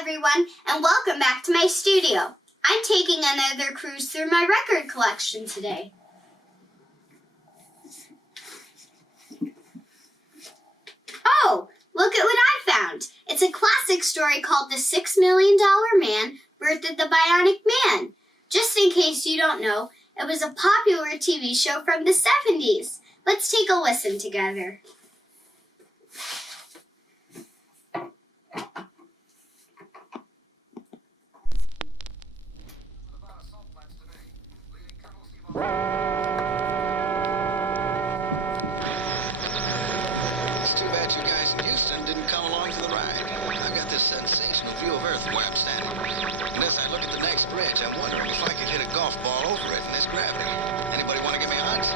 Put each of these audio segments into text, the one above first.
everyone, and welcome back to my studio. I'm taking another cruise through my record collection today. Oh, look at what I found. It's a classic story called The $6 Million Man Birthed the Bionic Man. Just in case you don't know, it was a popular TV show from the 70s. Let's take a listen together. It's too bad you guys in Houston didn't come along for the ride. I've got this sensational view of Earth from where I'm standing. And as I look at the next bridge, I'm wondering if I could hit a golf ball over it in this gravity. Anybody want to give me odds?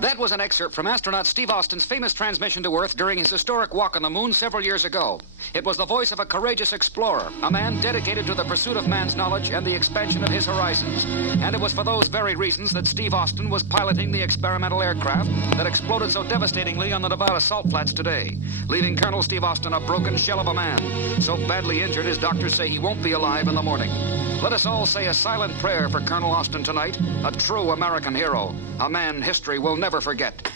That was an excerpt from astronaut Steve Austin's famous transmission to Earth during his historic walk on the moon several years ago. It was the voice of a courageous explorer, a man dedicated to the pursuit of man's knowledge and the expansion of his horizons. And it was for those very reasons that Steve Austin was piloting the experimental aircraft that exploded so devastatingly on the Nevada salt flats today, leaving Colonel Steve Austin a broken shell of a man, so badly injured his doctors say he won't be alive in the morning. Let us all say a silent prayer for Colonel Austin tonight, a true American hero, a man history will never forget.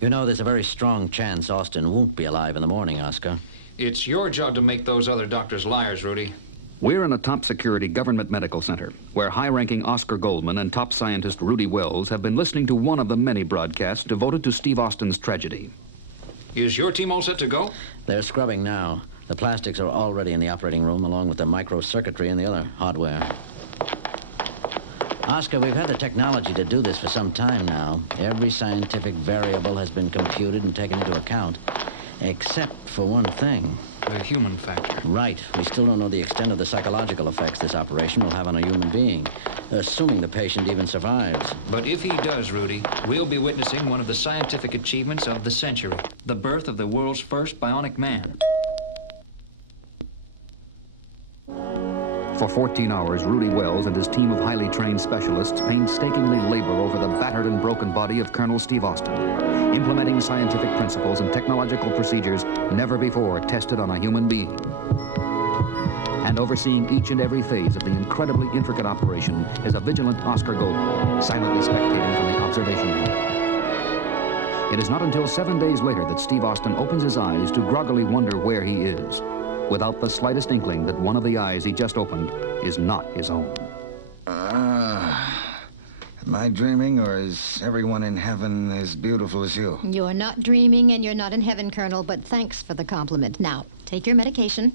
You know, there's a very strong chance Austin won't be alive in the morning, Oscar. It's your job to make those other doctors liars, Rudy. We're in a top-security government medical center, where high-ranking Oscar Goldman and top scientist Rudy Wells have been listening to one of the many broadcasts devoted to Steve Austin's tragedy. Is your team all set to go? They're scrubbing now. The plastics are already in the operating room, along with the microcircuitry and the other hardware. Oscar, we've had the technology to do this for some time now. Every scientific variable has been computed and taken into account, except for one thing. The human factor. Right. We still don't know the extent of the psychological effects this operation will have on a human being, assuming the patient even survives. But if he does, Rudy, we'll be witnessing one of the scientific achievements of the century, the birth of the world's first bionic man. For 14 hours, Rudy Wells and his team of highly trained specialists painstakingly labor over the battered and broken body of Colonel Steve Austin, implementing scientific principles and technological procedures never before tested on a human being. And overseeing each and every phase of the incredibly intricate operation is a vigilant Oscar Goldman, silently spectating from the observation room. It is not until 7 days later that Steve Austin opens his eyes to groggily wonder where he is, without the slightest inkling that one of the eyes he just opened is not his own. Am I dreaming, or is everyone in heaven as beautiful as you? You're not dreaming and you're not in heaven, Colonel, but thanks for the compliment. Now, take your medication.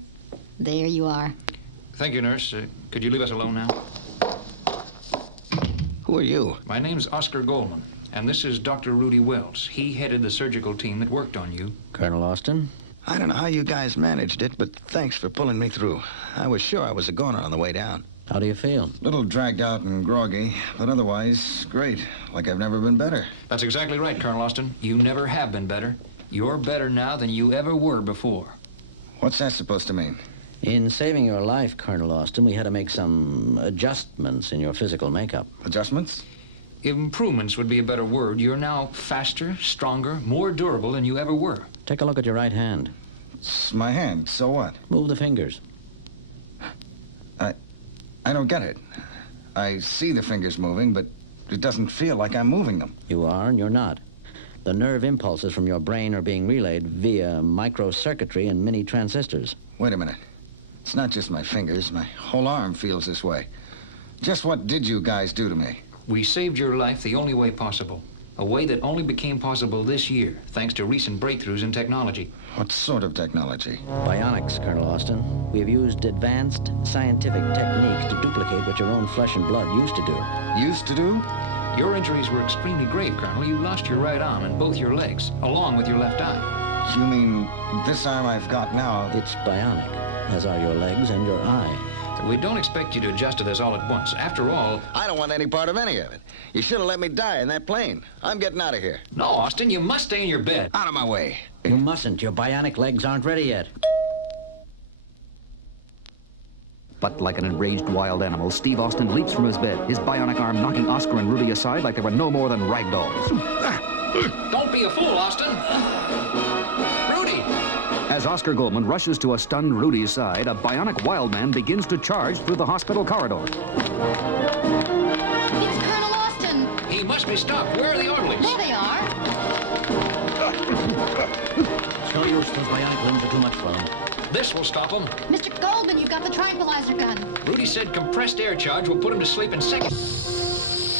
There you are. Thank you, nurse. Could you leave us alone now? Who are you? My name's Oscar Goldman, and this is Dr. Rudy Wells. He headed the surgical team that worked on you. Colonel Austin? I don't know how you guys managed it, but thanks for pulling me through. I was sure I was a goner on the way down. How do you feel? Little dragged out and groggy, but otherwise great. Like I've never been better. That's exactly right, Colonel Austin. You never have been better. You're better now than you ever were before. What's that supposed to mean? In saving your life, Colonel Austin, we had to make some adjustments in your physical makeup. Adjustments? Improvements would be a better word. You're now faster, stronger, more durable than you ever were. Take a look at your right hand. It's my hand, so what? Move the fingers. I don't get it. I see the fingers moving, but it doesn't feel like I'm moving them. You are and you're not. The nerve impulses from your brain are being relayed via microcircuitry and mini transistors. Wait a minute. It's not just my fingers. My whole arm feels this way. Just what did you guys do to me? We saved your life the only way possible. A way that only became possible this year, thanks to recent breakthroughs in technology. What sort of technology? Bionics, Colonel Austin. We have used advanced scientific techniques to duplicate what your own flesh and blood used to do. Used to do? Your injuries were extremely grave, Colonel. You lost your right arm and both your legs, along with your left eye. You mean this arm I've got now? It's bionic, as are your legs and your eye. We don't expect you to adjust to this all at once. After all... I don't want any part of any of it. You should have let me die in that plane. I'm getting out of here. No, Austin, you must stay in your bed. Out of my way. You mustn't. Your bionic legs aren't ready yet. But like an enraged wild animal, Steve Austin leaps from his bed, his bionic arm knocking Oscar and Rudy aside like they were no more than rag dolls. Don't be a fool, Austin. Rudy! As Oscar Goldman rushes to a stunned Rudy's side, a bionic wild man begins to charge through the hospital corridor. It's Colonel Austin. He must be stopped. Where are the orderlies? There they are. It's no use. Those bionic limbs are too much for him. This will stop him. Mr. Goldman, you've got the tranquilizer gun. Rudy said compressed air charge will put him to sleep in seconds.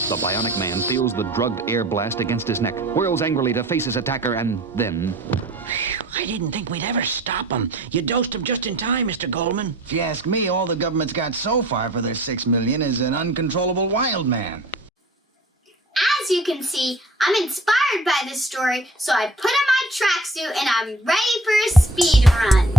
The bionic man feels the drugged air blast against his neck, whirls angrily to face his attacker, and then... I didn't think we'd ever stop him. You dosed him just in time, Mr. Goldman. If you ask me, all the government's got so far for their $6 million is an uncontrollable wild man. As you can see, I'm inspired by this story, so I put on my tracksuit and I'm ready for a speed run.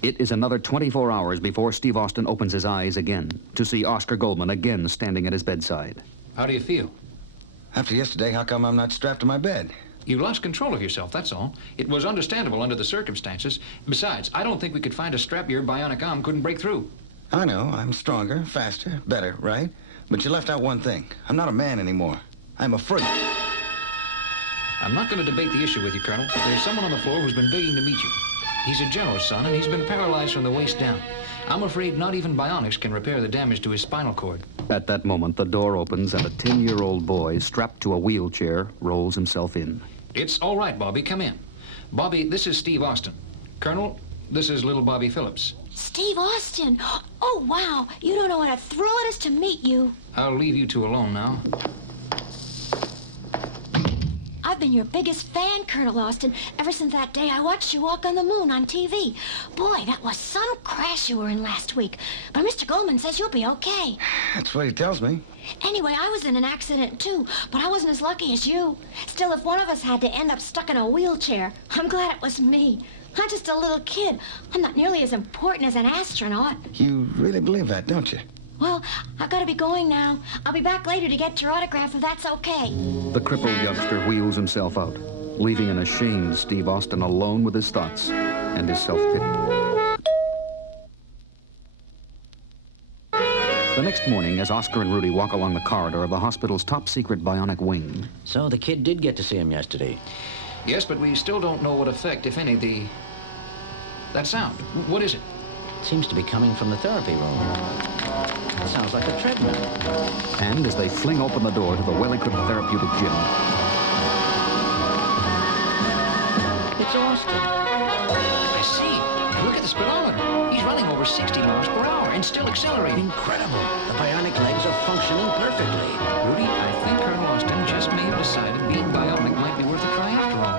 It is another 24 hours before Steve Austin opens his eyes again to see Oscar Goldman again standing at his bedside. How do you feel? After yesterday, how come I'm not strapped to my bed? You lost control of yourself, that's all. It was understandable under the circumstances. Besides, I don't think we could find a strap your bionic arm couldn't break through. I know, I'm stronger, faster, better, right? But you left out one thing. I'm not a man anymore. I'm a freak. I'm not going to debate the issue with you, Colonel. There's someone on the floor who's been begging to meet you. He's a general's son, and he's been paralyzed from the waist down. I'm afraid not even bionics can repair the damage to his spinal cord. At that moment, the door opens and a 10-year-old boy strapped to a wheelchair rolls himself in. It's all right, Bobby. Come in. Bobby, this is Steve Austin. Colonel, this is little Bobby Phillips. Steve Austin! Oh, wow. You don't know what a thrill it is to meet you. I'll leave you two alone now. I've been your biggest fan, Colonel Austin, ever since that day I watched you walk on the moon on TV. Boy, that was some crash you were in last week. But Mr. Goldman says you'll be okay. That's what he tells me. Anyway, I was in an accident, too, but I wasn't as lucky as you. Still, if one of us had to end up stuck in a wheelchair, I'm glad it was me. I'm just a little kid. I'm not nearly as important as an astronaut. You really believe that, don't you? Well, I've got to be going now. I'll be back later to get your autograph if that's okay. The crippled youngster wheels himself out, leaving an ashamed Steve Austin alone with his thoughts and his self-pity. The next morning, as Oscar and Rudy walk along the corridor of the hospital's top-secret bionic wing... So the kid did get to see him yesterday. Yes, but we still don't know what effect, if any, that sound. What is it? It seems to be coming from the therapy room. It sounds like a treadmill. And as they fling open the door to the well-equipped therapeutic gym... It's Austin. I see. Look at the speedometer. He's running over 60 miles per hour and still accelerating. Incredible. The bionic legs are functioning perfectly. Rudy, I think Colonel Austin just may have decided being bionic might be worth a try after all.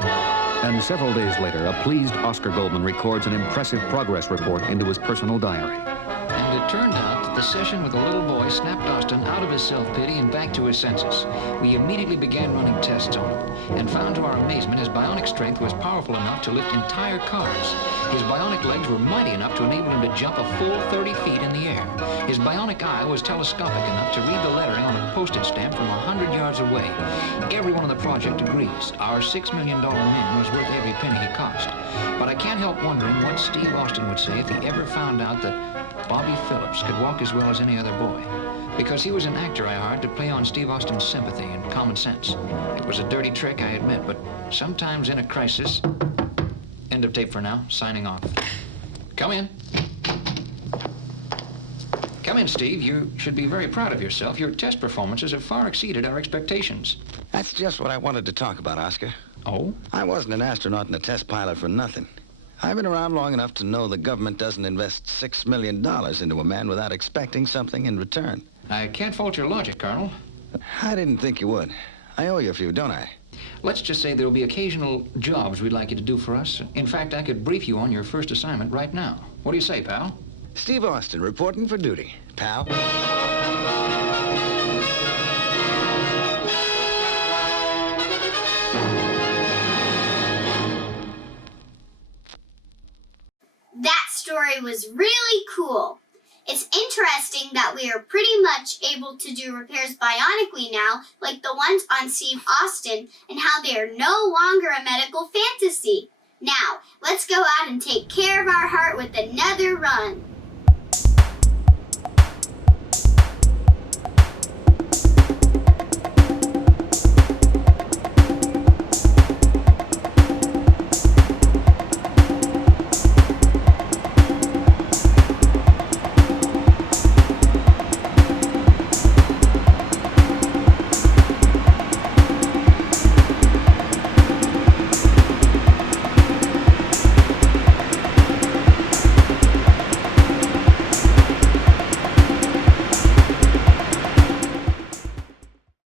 And several days later, a pleased Oscar Goldman records an impressive progress report into his personal diary. And it turned out that the session with the little boy snapped Austin out of his self-pity and back to his senses. We immediately began running tests on him and found to our amazement his bionic strength was powerful enough to lift entire cars. His bionic legs were mighty enough to enable him to jump a full 30 feet in the air. His bionic eye was telescopic enough to read the lettering on a postage stamp from 100 yards away. Everyone on the project agrees. Our $6 million man was worth every penny he cost. But I can't help wondering what Steve Austin would say if he ever found out that Bobby Phillips could walk as well as any other boy. Because he was an actor I hired to play on Steve Austin's sympathy and common sense. It was a dirty trick, I admit, but sometimes in a crisis... End of tape for now. Signing off. Come in. Come in, Steve. You should be very proud of yourself. Your test performances have far exceeded our expectations. That's just what I wanted to talk about, Oscar. Oh? I wasn't an astronaut and a test pilot for nothing. I've been around long enough to know the government doesn't invest $6 million into a man without expecting something in return. I can't fault your logic, Colonel. I didn't think you would. I owe you a few, don't I? Let's just say there'll be occasional jobs we'd like you to do for us. In fact, I could brief you on your first assignment right now. What do you say, pal? Steve Austin, reporting for duty. Pal. able to do repairs bionically now, like the ones on Steve Austin, and how they are no longer a medical fantasy. Now, let's go out and take care of our heart with another run.